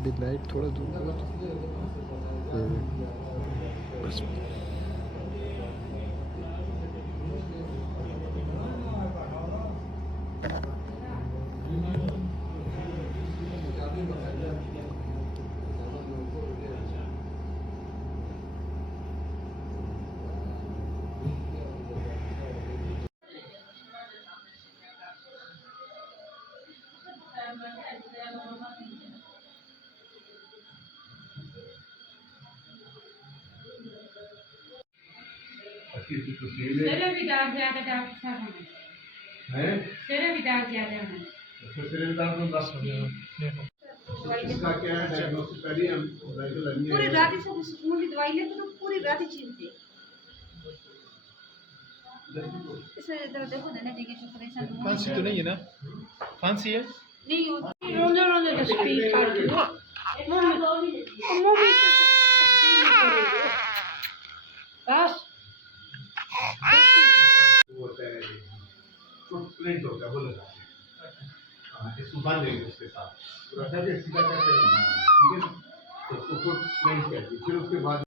अभी लाइट थोड़ा दूर करो बस। सिर भी दर्द ज्यादा डॉक्टर साहब हैं, सिर भी दर्द ज्यादा है। सिर दर्द तो बस इसका क्या है डायग्नोसिस पहले हम पूरी रात इसको सुकून की दवाई लेते तो पूरी रात ही चीरते इसे देखो ना देखिए जो परेशान फांसी तो नहीं है ना? फांसी है? नहीं रोंदे रोंदे तो स्पीड काट मम्मी बस होता है फुट प्रिंट होता है वो लगा हाँ इसको बांध देंगे उसके साथ रखा के सीधा करके ठीक है तो उसको फुट प्रिंट कर फिर उसके बाद